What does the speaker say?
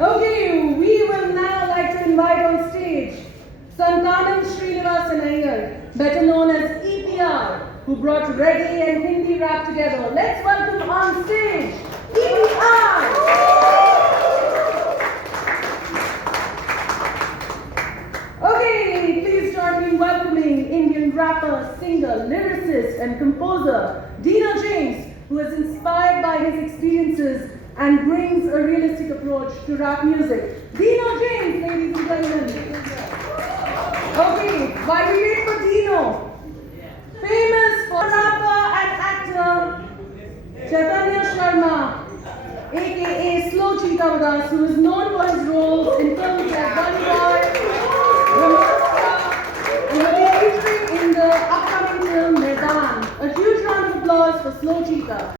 Okay, we will now like to invite on stage Santanam Srinivasan Iyer, better known as EPR, who brought reggae and Hindi rap together. Let's welcome on stage EPR! Okay, please join me in welcoming Indian rapper, singer, lyricist and composer Dino James, who is inspired by his experiences and brings a realistic approach to rap music. Dino James, ladies and gentlemen. Okay, while we wait for Dino, famous for rapper and actor Chaitanya Sharma, aka Slow Cheetah Vadas, who is known for his roles in films like Gandhi and will be featuring in the upcoming film Maidan. A huge round of applause for Slow Cheetah.